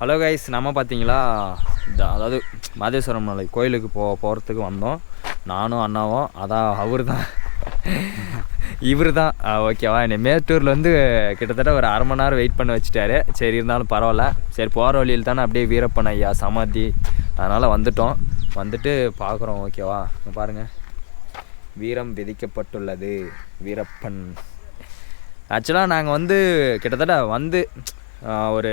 Hello guys, நம்ம பார்த்தீங்களா அதாவது மாதேஸ்வரம் மலை கோயிலுக்கு போகிறதுக்கு வந்தோம். நானும் அண்ணாவும். அதான் இவர் தான் ஓகேவா. என்னை மேட்டூரில் வந்து கிட்டத்தட்ட ஒரு அரை மணி நேரம் வெயிட் பண்ண வச்சுட்டாரு. சரி இருந்தாலும் பரவாயில்ல. சரி போகிற வழியில் தானே அப்படியே வீரப்பன் ஐயா சமாதி, அதனால் வந்துட்டு பார்க்குறோம். ஓகேவா, பாருங்கள், வீரம் விதிக்கப்பட்டுள்ளது வீரப்பன். ஆக்சுவலாக நாங்கள் வந்து கிட்டத்தட்ட வந்து ஒரு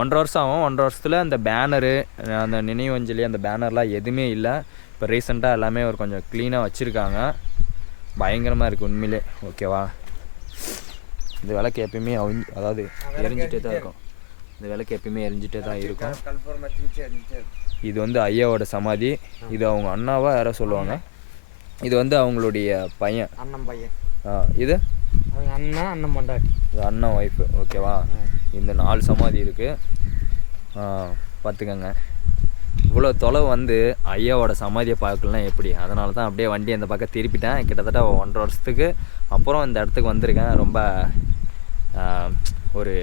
1.5 வருஷம் ஆகும். 1.5 வருஷத்தில் அந்த பேனரு, அந்த நினைவஞ்சலி, அந்த பேனர்லாம் எதுவுமே இல்லை. இப்போ ரீசெண்டாக எல்லாமே ஒரு கொஞ்சம் க்ளீனாக வச்சுருக்காங்க. பயங்கரமாக இருக்குது உண்மையிலே. ஓகேவா, இந்த விளக்கு எப்பயுமே அதாவது எரிஞ்சிட்டே தான் இருக்கும். இந்த விளக்கு எப்பயுமே எரிஞ்சிட்டே தான் இருக்கும். இது வந்து ஐயாவோட சமாதி. இது அவங்க அண்ணாவா யாரோ சொல்லுவாங்க. இது வந்து அவங்களுடைய பையன், அண்ணன் பையன். இது அண்ணன் பொண்டாட்டி, இது அண்ணன் ஒய்ஃபு. ஓகேவா, இந்த 4 சமாதி இருக்குது. பார்த்துக்கங்க. இவ்வளோ தொலைவு வந்து ஐயாவோட சமாதியை பார்க்கலாம் எப்படி. அதனால தான் அப்படியே வண்டி அந்த பக்கம் திருப்பிட்டேன். கிட்டத்தட்ட 1.5 வருஷத்துக்கு அப்புறம் இந்த இடத்துக்கு வந்திருக்கேன். ரொம்ப ஒரு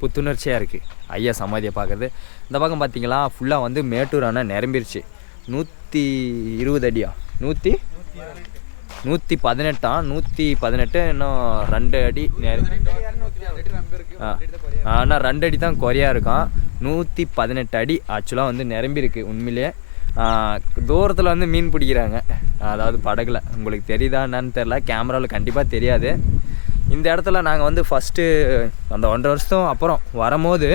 புத்துணர்ச்சியாக இருக்குது ஐயா சமாதியை பார்க்குறது. இந்த பக்கம் பார்த்தீங்களா, ஃபுல்லாக வந்து மேட்டூர் அணை நிரம்பிருச்சு. 120 அடியா, 118 இன்னும் 2 அடி ஆனால் 2 அடி தான் குறையாக இருக்கும். 118 அடி ஆக்சுவலாக வந்து நிரம்பியிருக்கு உண்மையிலே. தூரத்தில் வந்து மீன் பிடிக்கிறாங்க, அதாவது படகுல. உங்களுக்கு தெரியுதா என்னன்னு தெரில, கேமராவில் கண்டிப்பாக தெரியாது. இந்த இடத்துல நாங்கள் வந்து ஃபஸ்ட்டு அந்த 1.5 வருஷம் அப்புறம் வரும்போது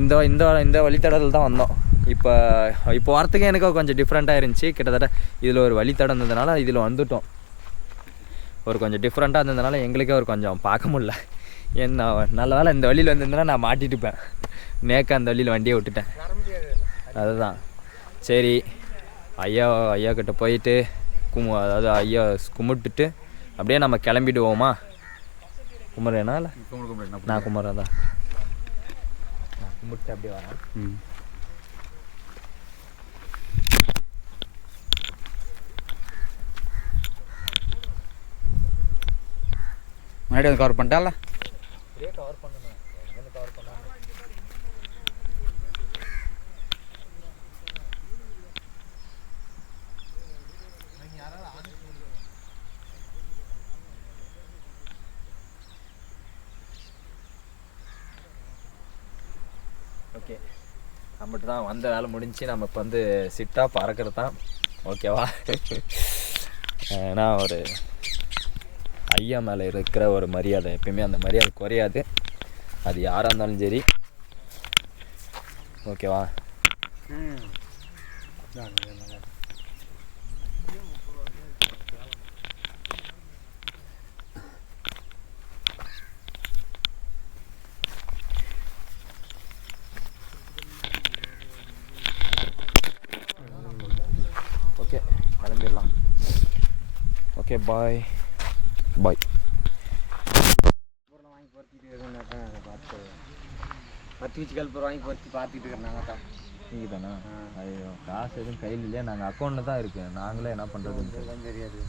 இந்த இந்த வழித்தடத்தில் தான் வந்தோம். இப்போ வரத்துக்கு எனக்கு கொஞ்சம் டிஃப்ரெண்ட்டாக இருந்துச்சு. கிட்டத்தட்ட இதில் ஒரு வழித்தடம் இருந்ததுனால இதில் வந்துவிட்டோம். ஒரு கொஞ்சம் டிஃப்ரெண்ட்டாக இருந்ததுனால எங்களுக்கே ஒரு கொஞ்சம் பார்க்க முடியல. என்ன நல்ல வேலை இந்த வழியில் வந்திருந்தேன்னா நான் மாட்டிட்டுப்பேன். நேக்க அந்த வழியில் வண்டியை விட்டுட்டேன். அதுதான் சரி. ஐயா கிட்ட போயிட்டு அதாவது ஐயா கும்பிட்டுட்டு அப்படியே நம்ம கிளம்பிடுவோமா. குமரேனா இல்லை நான் குமரா தான். நான் கும்பிட்டு அப்படியே வரேன். முன்னாடி வந்து கவர் பண்ணிட்டால கவர் பண்ணணும். கவர் பண்ணாமல் ஓகே, நம்மகிட்ட தான் வந்த வேலை முடிஞ்சு. நம்ம இப்போ வந்து சிட்டாக பறக்கிறது தான். ஓகேவா, ஏன்னா ஒரு ஐயா மேலே இருக்கிற ஒரு மரியாதை எப்பயுமே, அந்த மரியாதை குறையாது. அது யாராக இருந்தாலும் சரி. ஓகேவா, ஓகே கிளம்பிடலாம். Okay bye. வாங்கி பார்த்து பத்து வச்சு கல்பூரம் வாங்கி பொறுத்து பார்த்துட்டு இருக்கிறாங்க. நீங்கள் தானே? ஐயோ, காசு எதுவும் கையில் இல்லையா? நாங்கள் அக்கௌண்ட்டில் தான் இருக்குது. நாங்களே என்ன பண்ணுறதுன்னு தெரியாது.